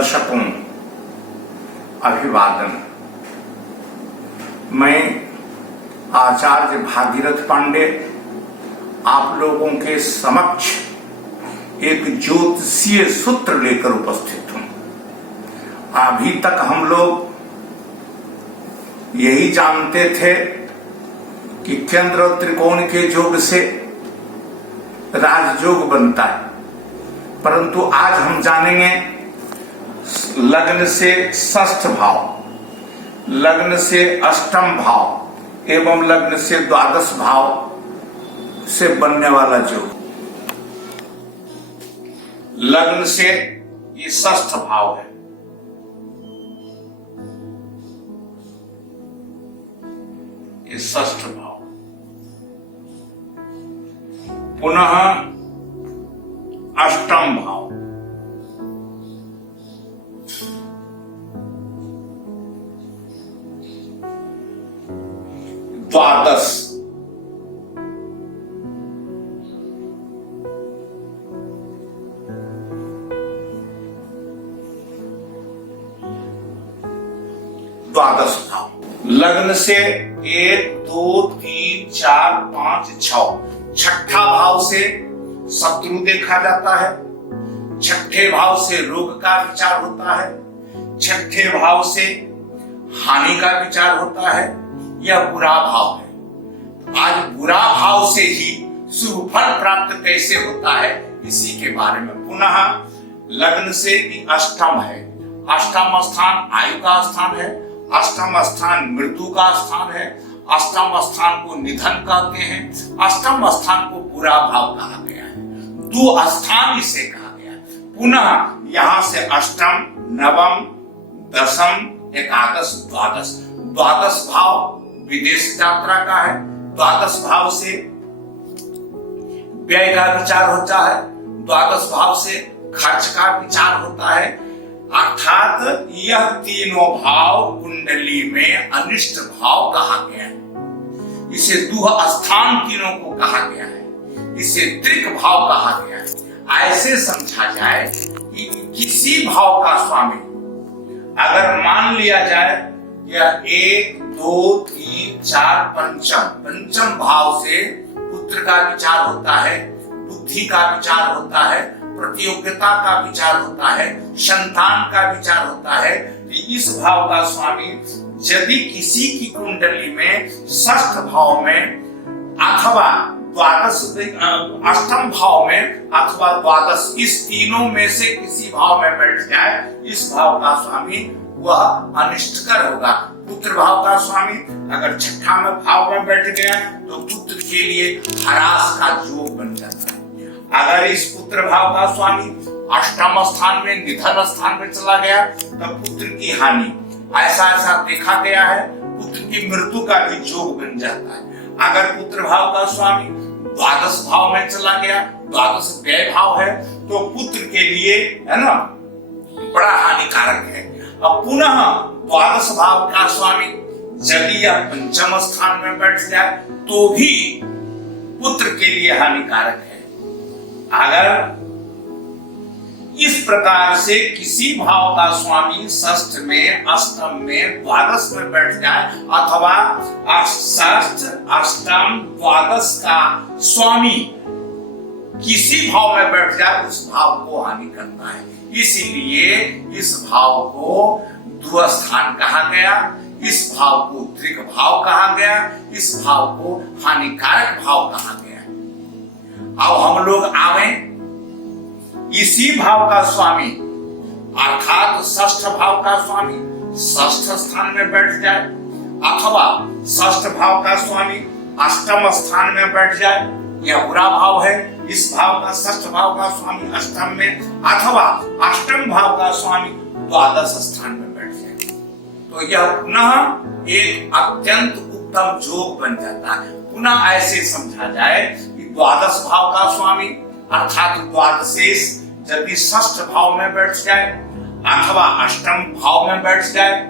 दर्शकों अभिवादन। मैं आचार्य भागीरथ पांडे आप लोगों के समक्ष एक ज्योतिषीय सूत्र लेकर उपस्थित हूं। अभी तक हम लोग यही जानते थे कि केंद्र और त्रिकोण के योग से राजयोग बनता है, परंतु आज हम जानेंगे लग्न से षष्ठ भाव, लग्न से अष्टम भाव एवं लग्न से द्वादश भाव से बनने वाला योग। लग्न से ये षष्ठ भाव है, ये षष्ठ भाव। पुनः अष्टम भाव, द्वादश, द्वादश भाव। लग्न से 1, 2, 3, 4, 5, 6, छठा भाव से शत्रु देखा जाता है, छठे भाव से रोग का विचार होता है, छठे भाव से हानि का विचार होता है। यह बुरा भाव है। आज बुरा भाव से ही शुभ फल प्राप्त कैसे होता है इसी के बारे में। पुनः लग्न से अष्टम है, अष्टम स्थान आयु का स्थान है, अष्टम स्थान मृत्यु का स्थान है, अष्टम स्थान को निधन कहते हैं, अष्टम स्थान को बुरा भाव कहा गया है, दो स्थान इसे कहा गया। पुनः यहां से अष्टम, नवम, दशम, एकादश, द्वादश। द्वादश भाव विदेश यात्रा का है। द्वादश भाव से व्यय का विचार होता है, द्वादश भाव से खर्च का विचार होता है। अर्थात यह तीनों भाव कुंडली में अनिष्ट भाव कहा गया है। इसे दुह स्थान तीनों को कहा गया है, इसे त्रिक भाव कहा गया है। ऐसे समझा जाए कि किसी भाव का स्वामी अगर मान लिया जाए यह 1, 2, 3, 4 पंचम भाव से पुत्र का विचार होता है, बुद्धि का विचार होता है, प्रतियोगिता का विचार होता है, संतान का विचार होता है। इस भाव का स्वामी यदि किसी की कुंडली में षष्ठ भाव में अथवा द्वादश, अष्टम भाव में अथवा द्वादश, इस तीनों में से किसी भाव में बैठ जाए, इस भाव का स्वामी वह अनिष्टकर होगा। पुत्र भाव का स्वामी अगर छठा में भाव में बैठ गया तो पुत्र के लिए हरास का योग बन जाता है। अगर इस पुत्र भाव का स्वामी अष्टम स्थान में, निधन स्थान में चला गया तो पुत्र की हानि, ऐसा देखा गया है। पुत्र की मृत्यु का भी योग बन जाता है। अगर पुत्र भाव का स्वामी द्वादश भाव में चला गया, द्वादश व्यय भाव है, तो पुत्र के लिए है ना बड़ा हानिकारक है। अब पुनः द्वादश भाव का स्वामी यदि यह पंचम स्थान में बैठ जाए तो भी पुत्र के लिए हानिकारक है। अगर इस प्रकार से किसी भाव का स्वामी षष्ठ में, अष्टम में, द्वादश में बैठ जाए अथवा षष्ठ, अष्टम, द्वादश का स्वामी किसी भाव में बैठ जाए, उस भाव को हानि करता है। इसीलिए इस भाव को द्वि स्थान कहा गया, इस भाव को त्रिक भाव कहा गया, इस भाव को हानिकारक भाव कहा गया। अब हम लोग आवे इसी भाव का स्वामी अर्थात षष्ठ भाव का स्वामी षष्ठ स्थान में बैठ जाए अथवा षष्ठ भाव का स्वामी अष्टम स्थान में बैठ जाए, यह बुरा भाव है। इस भाव का षष्ठ भाव का स्वामी अष्टम में अथवा अष्टम भाव का स्वामी द्वादश स्थान में बैठ जाए तो यह पुनः एक अत्यंत उत्तम योग बन जाता है। पुनः ऐसे समझा जाए कि द्वादश भाव का स्वामी अर्थात द्वादशेश यदि षष्ठ भाव में बैठ जाए अथवा अष्टम भाव में बैठ जाए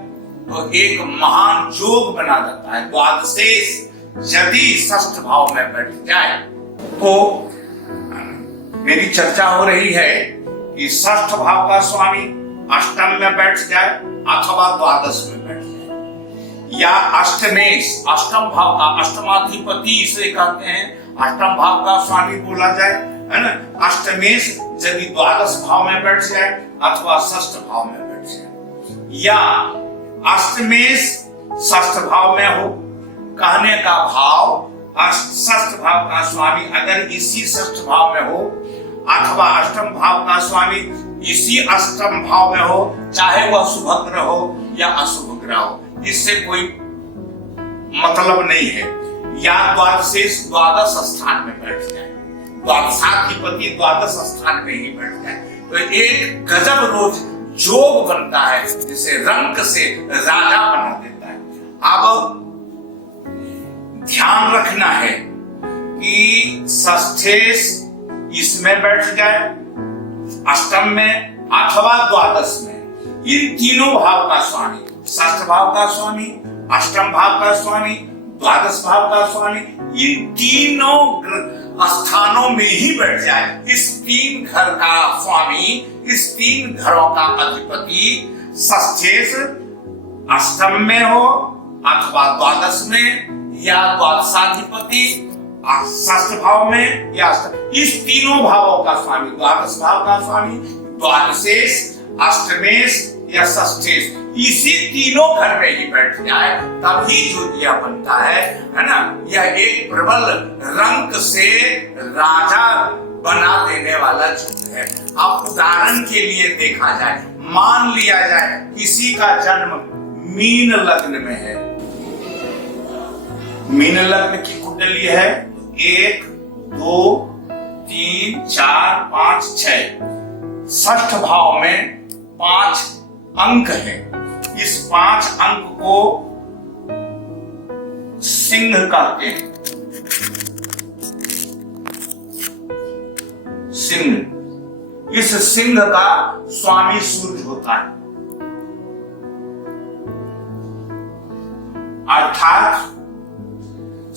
तो एक महान योग बना जाता है। द्वादशेश यदि षष्ठ भाव में बैठ जाए तो मेरी चर्चा हो रही है कि षष्ठ भाव का स्वामी अष्टम में बैठ जाए अथवा द्वादश में बैठ जाए, या अष्टमेश, अष्टम भाव का अष्टमाधिपति इसे कहते हैं, अष्टम भाव का स्वामी बोला जाए, है ना। अष्टमेश यदि द्वादश भाव में बैठ जाए अथवा षष्ठ भाव में बैठ जाए, या अष्टमेश षष्ठ भाव में हो, कहने का भाव षष्ठ भाव का स्वामी अगर इसी षष्ठ भाव में हो अथवा अष्टम भाव का स्वामी इसी अष्टम भाव में हो, चाहे वह सुभद्र हो या अशुभ ग्रह हो, इससे कोई मतलब नहीं है। या द्वादशेश द्वादश स्थान में बैठ जाए, द्वादशाधिपति द्वादश स्थान में ही बैठ जाए, तो एक गजब रोज जोग बनता है, जिसे रंक से राजा बना देता है। अब ध्यान रखना है कि षष्ठेश इसमें बैठ जाए, अष्टम में अथवा द्वादश में, इन तीनों भाव का स्वामी, षष्ठ भाव का स्वामी, अष्टम भाव का स्वामी, द्वादश भाव का स्वामी, इन तीनों स्थानों में ही बैठ जाए। इस तीन घर का स्वामी, इस तीन घरों का अधिपति षष्ठेश अष्टम में हो अथवा द्वादश में, या द्वादशाधिपति षष्ठ भाव में, या इस तीनों भावों का स्वामी, द्वादश भाव का स्वामी, द्वादशेश, अष्टमेश या षष्ठेश, इसी तीनों घर में ही बैठ जाए, तभी ज्योतिया बनता है ना। यह एक प्रबल रंक से राजा बना देने वाला ज्योति है। अब उदाहरण के लिए देखा जाए, मान लिया जाए किसी का जन्म मीन लग्न में है, मीन लग्न की कुंडली है, 1 2 3 4 5 6, षष्ठ भाव में 5 अंक है। इस 5 अंक को सिंह कहते हैं, सिंह। इस सिंह का स्वामी सूर्य होता है, अर्थात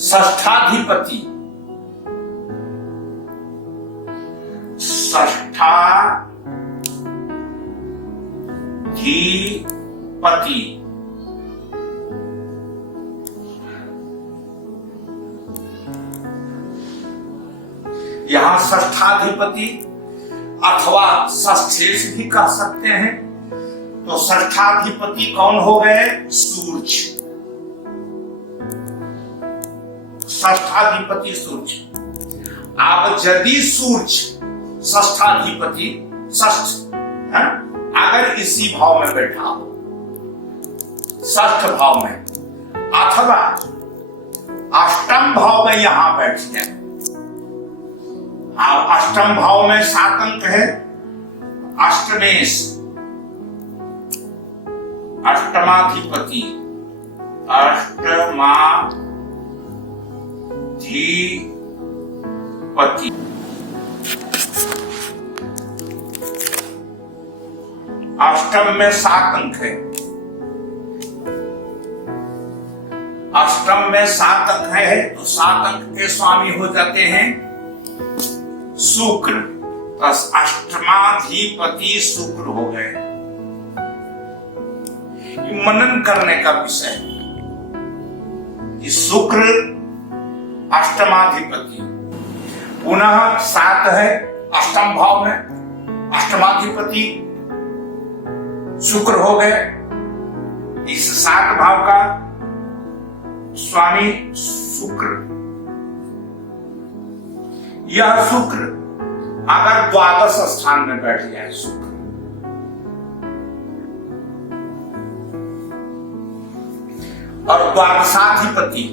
षष्ठाधिपति, षष्ठाधिपति यहां षष्ठाधिपति अथवा षष्ठेश भी कह सकते हैं। तो षष्ठाधिपति कौन हो गए? सूर्य, षष्ठाधिपति सूर्य। अब यदि सूर्य षष्ठाधिपति षष्ठ है, अगर इसी भाव में बैठा हो, षष्ठ भाव में अथवा अष्टम भाव में यहां बैठ जाए, अब अष्टम भाव में 7 अंक है, अष्टमेश, अष्टमाधिपति, अष्टमाधिपति, अष्टम में 7 अंक है, अष्टम में 7 अंक है, तो 7 अंक के स्वामी हो जाते हैं शुक्र, बस अष्टमाधिपति शुक्र हो गए। मनन करने का विषय, शुक्र अष्टमाधिपति, पुनः 7 है अष्टम भाव में, अष्टमाधिपति शुक्र हो गए। इस 7 भाव का स्वामी शुक्र, यह शुक्र अगर द्वादश स्थान में बैठ जाए, शुक्र और द्वादशाधिपति,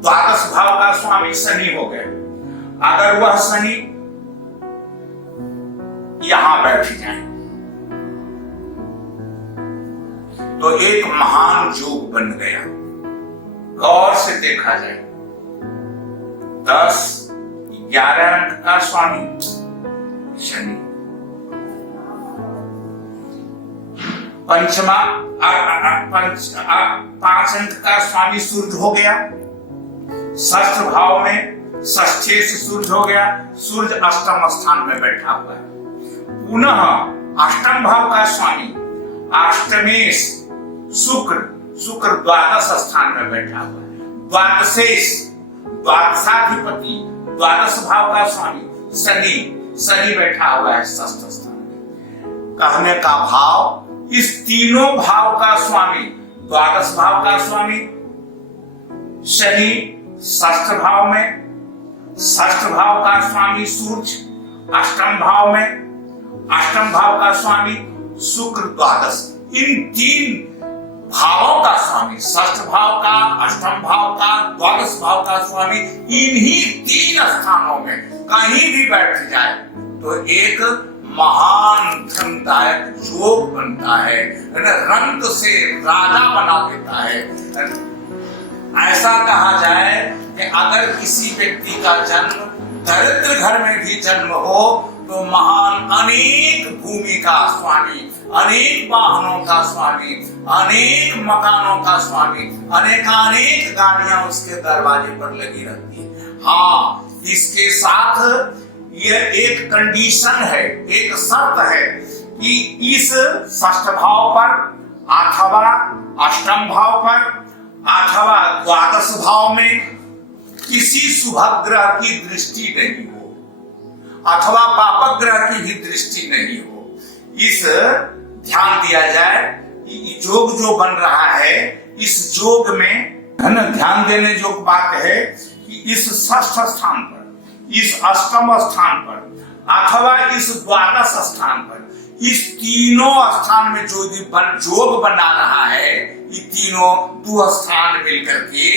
द्वादश भाव का स्वामी शनि हो गए, अगर वह शनि यहां बैठ जाए तो एक महान योग बन गया। गौर से देखा जाए, 10 11 अंक का स्वामी शनि, पंचमा 5 अंक का स्वामी सूर्य हो गया, षष्ठ भाव में षष्ठेश सूर्य हो गया, सूर्य अष्टम स्थान में बैठा हुआ है। पुनः अष्टम भाव का स्वामी अष्टमेश शुक्र, शुक्र द्वादश स्थान में बैठा हुआ है। द्वादशेश द्वादशाधिपति, द्वादश भाव का स्वामी शनि, शनि बैठा हुआ है षष्ठ स्थान में। कहने का भाव, इस तीनों भाव का स्वामी, द्वादश भाव का स्वामी शनि षष्ठ भाव में, षष्ठ भाव का स्वामी सूर्य अष्टम भाव में, अष्टम भाव का स्वामी शुक्र द्वादश। इन तीन भावों का स्वामी, षष्ठ भाव का, अष्टम भाव का, द्वादश भाव का स्वामी इन्हीं तीन स्थानों में कहीं भी बैठ जाए तो एक महान धनदायक योग बनता है, रंग से राजा बना देता है। ऐसा कहा जाए कि अगर किसी व्यक्ति का जन्म दरिद्र घर में भी जन्म हो तो महान अनेक भूमि का स्वामी, अनेक वाहनों का स्वामी, अनेक मकानों का स्वामी, अनेक गाड़ियां उसके दरवाजे पर लगी रहती है। हाँ, इसके साथ यह एक कंडीशन है, एक शर्त है कि इस षष्ठ भाव पर अथवा अष्टम भाव पर अथवा द्वादश भाव में किसी शुभ ग्रह की दृष्टि नहीं हो अथवा पापक ग्रह की भी दृष्टि नहीं हो। इस ध्यान दिया जाए कि योग जो बन रहा है, इस योग में है ना, ध्यान देने जो बात है कि इस षष्ठ स्थान पर, इस अष्टम स्थान पर अथवा इस द्वादश स्थान पर, इस तीनों स्थान में जो योग बना रहा है, ये तीनों दो स्थान मिलकर के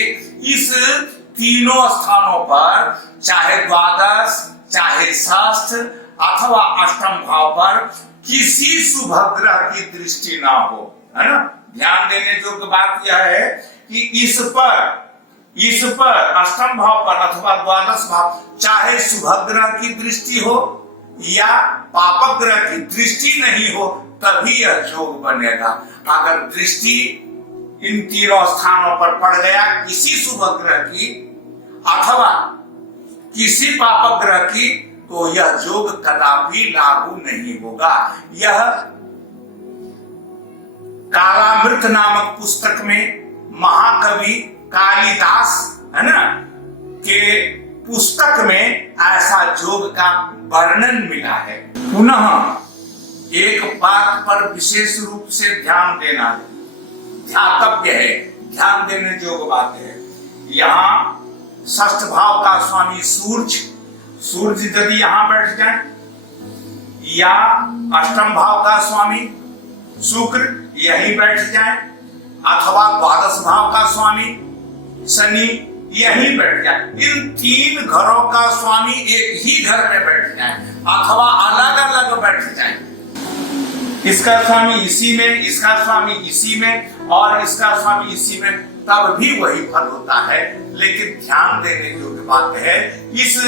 इस तीनों स्थानों पर चाहे द्वादश, चाहे षष्ठ अथवा अष्टम भाव पर किसी शुभ ग्रह की दृष्टि ना हो, है ना। ध्यान देने योग्य बात यह है कि इस पर अष्टम भाव पर अथवा द्वादश भाव चाहे शुभ ग्रह की दृष्टि हो या पापक ग्रह की दृष्टि नहीं हो तभी यह योग बनेगा। अगर दृष्टि इन तीनों स्थानों पर पड़ गया किसी शुभ ग्रह की अथवा किसी पापक ग्रह की तो यह योग कदापि लागू नहीं होगा। यह कालामृत नामक पुस्तक में महाकवि कालिदास, है ना, के पुस्तक में ऐसा योग का वर्णन मिला है। पुनः एक बात पर विशेष रूप से ध्यान देना ध्यातव्य है, ध्यान देने योग्य बात है। यहाँ षष्ठ भाव का स्वामी सूर्य यदि यहाँ बैठ जाए या अष्टम भाव का स्वामी शुक्र यहीं बैठ जाए अथवा द्वादश भाव का स्वामी शनि यहीं बैठ जाए, इन तीन घरों का स्वामी एक ही घर में बैठ जाए अथवा अलग अलग बैठ जाए, इसका स्वामी इसी में, इसका स्वामी इसी में और इसका स्वामी इसी में, तब भी वही फल होता है। लेकिन ध्यान देने योग्य बात है, इस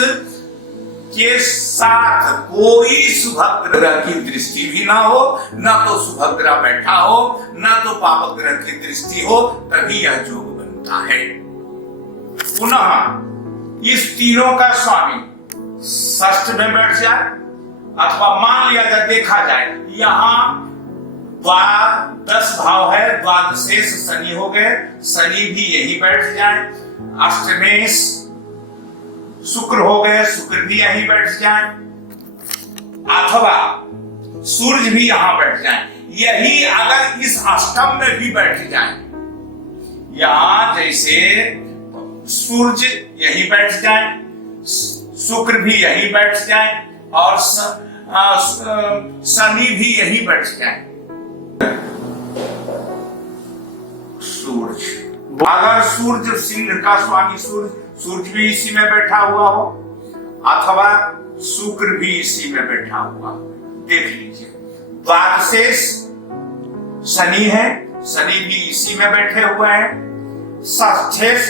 के साथ कोई शुभ ग्रह की दृष्टि भी ना हो, न तो शुभ ग्रह बैठा हो, न तो पापक ग्रह की दृष्टि हो, तभी यह योग बनता है। पुनः इस तीनों का स्वामी षष्ठ में बैठ जाए अथवा मान लिया जाए, देखा जाए यहाँ द्वादश भाव है, द्वादशेष शनि हो गए, शनि भी यही बैठ जाए, अष्टमेश शुक्र हो गए, शुक्र भी यहीं बैठ जाए अथवा सूर्य भी यहां बैठ जाए। यही अगर इस अष्टम में भी बैठ जाए, यहां जैसे सूर्य यहीं बैठ जाए, शुक्र भी यहीं बैठ जाए और शनि भी यहीं बैठ जाए। सूर्य, अगर सूर्य सिंह का स्वामी सूर्य भी इसी में बैठा हुआ हो अथवा शुक्र भी इसी में बैठा हुआ, देख लीजिए। द्वादशेष शनि है, शनि भी इसी में बैठे हुए हैं, षष्ठेश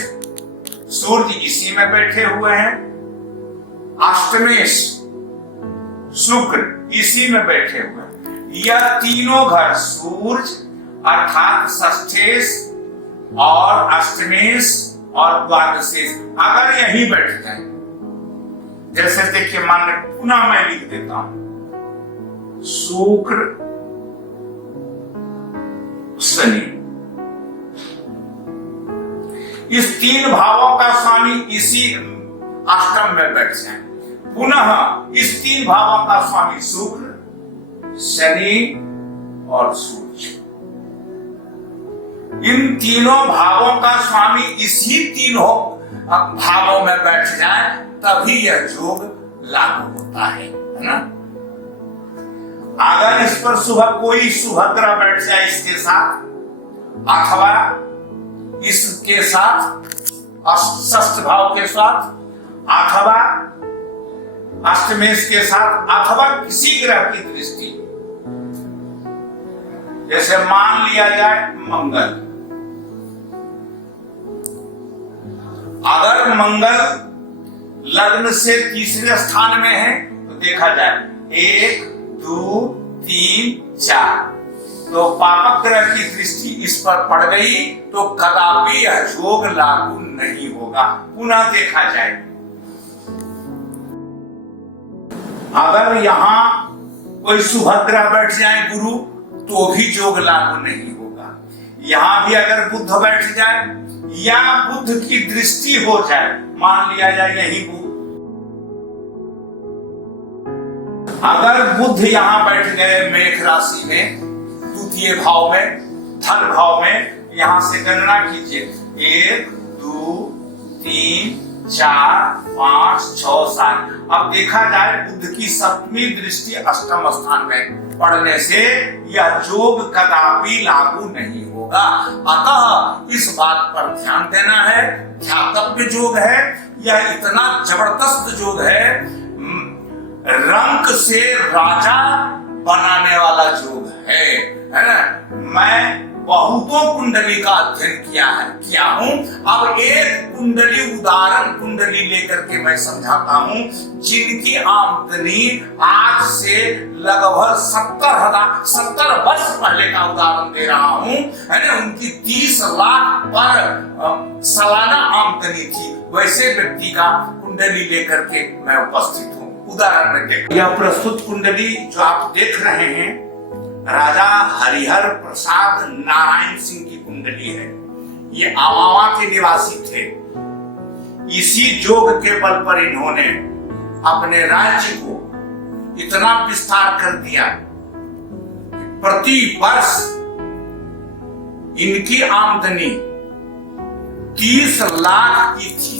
सूर्य इसी में बैठे हुए हैं, अष्टमेश शुक्र इसी में बैठे हुए हैं। यह तीनों घर सूर्य अर्थात षष्ठेश और अष्टमेश और द्वादशेष अगर यहीं बैठ जाए, जैसे देखिए मान पुनः मैं लिख देता हूं, शुक्र शनि। इस 3 भावों का स्वामी इसी अष्टम में बैठ जाए। पुनः इस 3 भावों का स्वामी शुक्र, शनि और सूर्य। इन तीनों भावों का स्वामी इसी तीनों भावों में बैठ जाए तभी यह योग लागू होता है ना। अगर इस पर कोई शुभ ग्रह बैठ जाए इसके साथ अथवा इसके साथ षष्ठ भाव के साथ अथवा अष्टमेश के साथ अथवा किसी ग्रह की दृष्टि, जैसे मान लिया जाए मंगल, अगर मंगल लग्न से तीसरे स्थान में है तो देखा जाए 1 2 3 4, तो पापक ग्रह की दृष्टि इस पर पड़ गई तो कदापि यह योग लागू नहीं होगा। पुनः देखा जाए, अगर यहां कोई शुभ ग्रह बैठ जाए गुरु तो भी योग लागू नहीं होगा। यहां भी अगर बुध बैठ जाए या बुध की दृष्टि हो जाए, मान लिया जाए यही बुध, अगर बुध यहां बैठ गए मेष राशि में द्वितीय भाव में, धन भाव में, यहां से गणना कीजिए 1 2 3 4 5 6 7। अब देखा जाए बुध की 7वीं दृष्टि अष्टम स्थान में पड़ने से यह योग कदापि लागू नहीं होगा। अतः इस बात पर ध्यान देना है, ध्यातव्य योग है। यह इतना जबरदस्त योग है, रंक से राजा बनाने वाला योग है ना। मैं बहुतों कुंडली का अध्ययन किया हूं। अब एक कुंडली, उदाहरण कुंडली लेकर के मैं समझाता हूं, जिनकी आमदनी आज से लगभग 70 वर्ष पहले का उदाहरण दे रहा हूं, है ना। उनकी 30 लाख पर सालाना आमदनी थी। वैसे व्यक्ति का कुंडली लेकर के मैं उपस्थित हूं, उदाहरण में। यह प्रस्तुत कुंडली जो आप देख रहे हैं राजा हरिहर प्रसाद नारायण सिंह की कुंडली है। ये आवावा के निवासी थे। इसी योग के बल पर इन्होंने अपने राज्य को इतना विस्तार कर दिया कि प्रति वर्ष इनकी आमदनी 30 लाख की थी।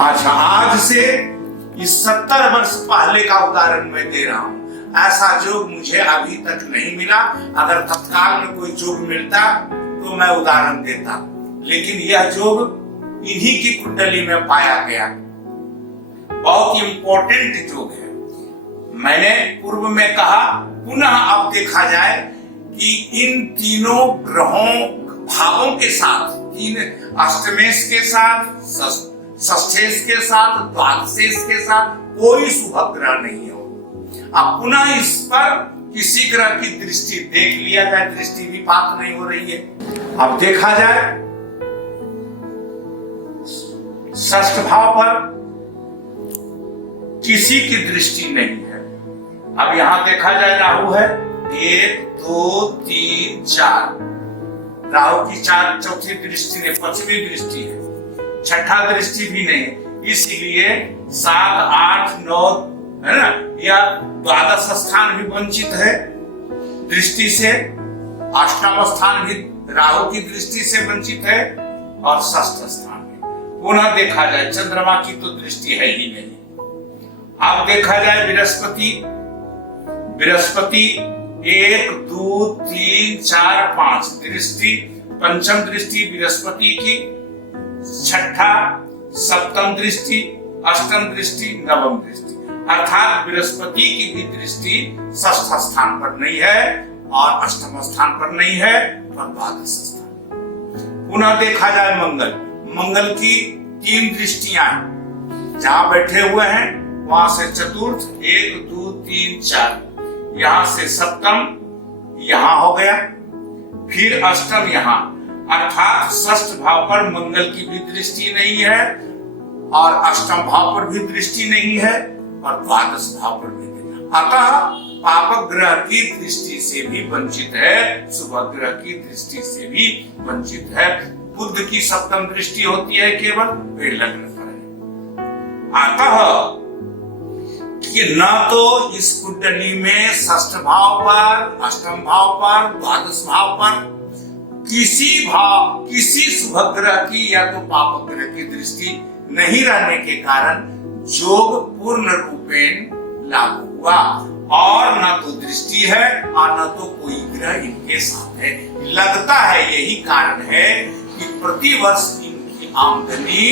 अच्छा, आज से इस 70 वर्ष पहले का उदाहरण मैं दे रहा हूं। ऐसा योग मुझे अभी तक नहीं मिला। अगर तत्काल में कोई योग मिलता तो मैं उदाहरण देता, लेकिन यह योग इन्हीं की कुंडली में पाया गया। बहुत इंपॉर्टेंट योग है। मैंने पूर्व में कहा, पुनः अब देखा जाए कि इन तीनों ग्रहों भावों के साथ, तीन अष्टमेश के साथ, षष्ठेश के साथ, द्वादशेश के साथ कोई शुभ ग्रह नहीं हो। अब पुनः इस पर किसी ग्रह की दृष्टि देख लिया जाए, दृष्टि भी पात नहीं हो रही है। अब देखा जाए षष्ठ भाव पर किसी की दृष्टि नहीं है। अब यहां देखा जाए राहु है 1 2 3 4, राहु की 4 दृष्टि नहीं, 5वीं दृष्टि है, छठा दृष्टि भी नहीं। इसलिए 7 8 9 है ना, या द्वादश स्थान भी वंचित है दृष्टि से, अष्टम स्थान भी राहु की दृष्टि से वंचित है और षष्ठ स्थान भी। पुनः देखा जाए चंद्रमा की तो दृष्टि है ही नहीं। अब देखा जाए बृहस्पति 1 2 3 4 5 दृष्टि, पंचम दृष्टि बृहस्पति की, छठा सप्तम दृष्टि, अष्टम दृष्टि, नवम दृष्टि, अर्थात बृहस्पति की भी दृष्टि षष्ठ स्थान पर नहीं है और अष्टम स्थान पर नहीं है और द्वादश स्थान। पुनः देखा जाए मंगल की 3 दृष्टियां जहां बैठे हुए हैं, वहां से चतुर्थ 1 2 3 4, यहां से सप्तम यहां हो गया, फिर अष्टम यहां, अर्थात षष्ठ भाव पर मंगल की भी दृष्टि नहीं है और अष्टम भाव पर भी दृष्टि नहीं है और द्वादश भाव पर भी नहीं। अतः पापक ग्रह की दृष्टि से भी वंचित है, शुभ ग्रह की दृष्टि से भी वंचित है। बुध की सप्तम दृष्टि होती है केवल वे लग्न पर है। अतः कि न तो इस कुंडली में षष्ठ भाव पर, अष्टम भाव पर, द्वादश भाव पर किसी शुभ ग्रह की या तो पापक ग्रह की दृष्टि नहीं रहने के कारण योग पूर्ण रूपेण लागू हुआ, और न तो दृष्टि है और न तो कोई ग्रह इनके साथ है। लगता है यही कारण है कि प्रति वर्ष इनकी आमदनी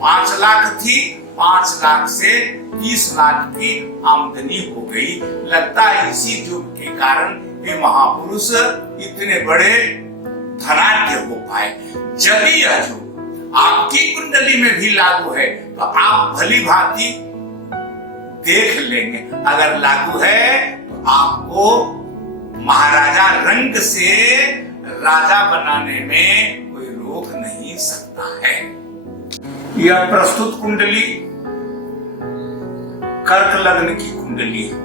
5 लाख थी, 5 लाख से 30 लाख की आमदनी हो गई। लगता है इसी योग के कारण ये महापुरुष इतने बड़े धनाढ्य हो पाए। यदि यह योग आपकी कुंडली में भी लागू है तो आप भली भांति देख लेंगे। अगर लागू है तो आपको महाराजा रंग से राजा बनाने में कोई रोक नहीं सकता है। यह प्रस्तुत कुंडली कर्क लग्न की कुंडली है।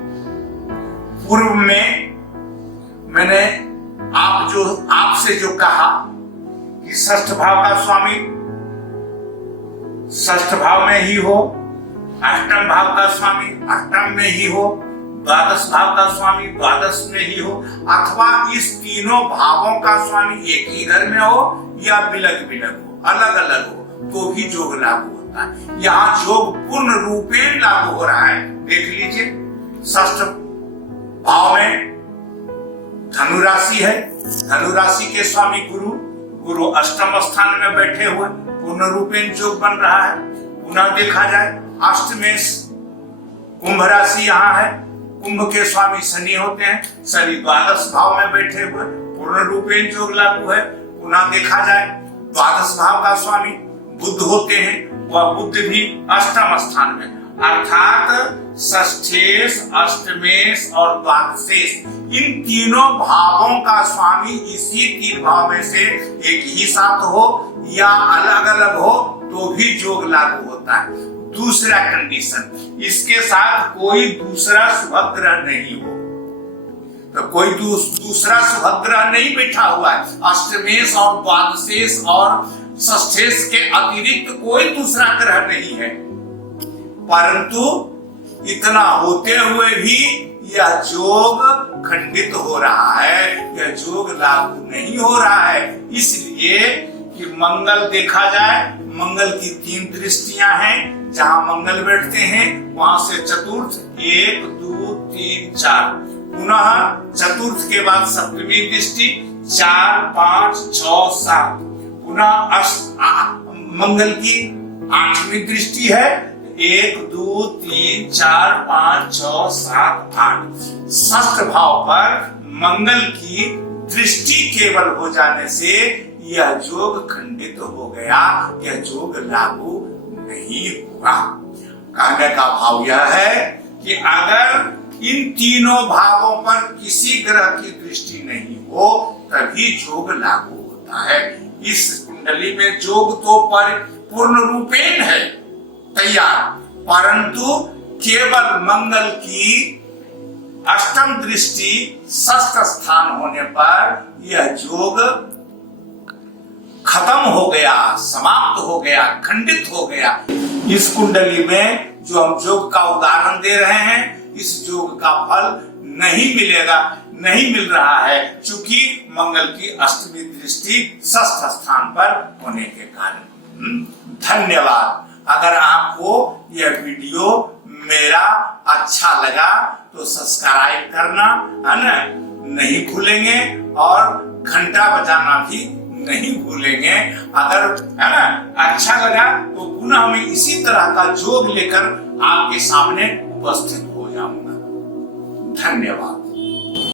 पूर्व में मैंने आपसे जो कहा कि षष्ठ भाव का स्वामी षष्ठ भाव में ही हो, अष्टम भाव का स्वामी अष्टम में ही हो, द्वादश भाव का स्वामी द्वादश में ही हो, अथवा इस तीनों भावों का स्वामी एक ही घर में हो या बिलग बिलग हो, अलग अलग हो, तो भी योग लागू होता है। यहाँ योग पूर्ण रूपेण लागू हो रहा है। देख लीजिए, षष्ठ भाव में धनु राशि है, धनु राशि के स्वामी गुरु अष्टम स्थान में बैठे हुए पूर्ण रूपेण योग बन रहा है। पुनः देखा जाए अष्टमेश कुंभ राशि यहाँ है, कुंभ के स्वामी शनि होते हैं, शनि द्वादश भाव में बैठे हुए पूर्ण रूपेण योग लागू है। पुनः देखा जाए द्वादश भाव का स्वामी बुध होते हैं, वह बुध भी अष्टम स्थान में, अर्थात षष्ठेश अष्टमेश और द्वादशेश इन तीनों भावों का स्वामी इसी 3 भाव में से एक ही साथ हो या अलग अलग हो तो भी योग लागू होता है। दूसरा कंडीशन, इसके साथ कोई दूसरा शुभ ग्रह नहीं हो, तो कोई दूसरा शुभ ग्रह नहीं बैठा हुआ है। अष्टमेश और द्वादशेश और षष्ठेश के अतिरिक्त कोई दूसरा ग्रह नहीं है, परंतु इतना होते हुए भी यह योग खंडित हो रहा है, यह योग लागू नहीं हो रहा है। इसलिए कि मंगल देखा जाए, मंगल की 3 दृष्टियां हैं। जहां मंगल बैठते हैं वहां से चतुर्थ 1 2 3 4, पुनः चतुर्थ के बाद सप्तमी दृष्टि 4 5 6 7, पुनः मंगल की 8वीं दृष्टि है 1 2 3 4 5 6 7 8। षष्ठ भाव पर मंगल की दृष्टि केवल हो जाने से यह योग खंडित हो गया, यह योग लागू नहीं हुआ। कहने का भाव यह है कि अगर इन तीनों भावों पर किसी ग्रह की दृष्टि नहीं हो तभी योग लागू होता है। इस कुंडली में योग तो पूर्ण रूपेण है तैयार, परंतु केवल मंगल की अष्टम दृष्टि षष्ठ स्थान होने पर यह योग खत्म हो गया, समाप्त हो गया, खंडित हो गया। इस कुंडली में जो हम योग का उदाहरण दे रहे हैं, इस योग का फल नहीं मिलेगा, नहीं मिल रहा है, क्योंकि मंगल की अष्टमी दृष्टि षष्ठ स्थान पर होने के कारण। धन्यवाद। अगर आपको यह वीडियो मेरा अच्छा लगा तो सब्सक्राइब करना है ना नहीं भूलेंगे, और घंटा बजाना भी नहीं भूलेंगे। अगर है ना अच्छा लगा तो पुनः मैं इसी तरह का योग लेकर आपके सामने उपस्थित हो जाऊंगा। धन्यवाद।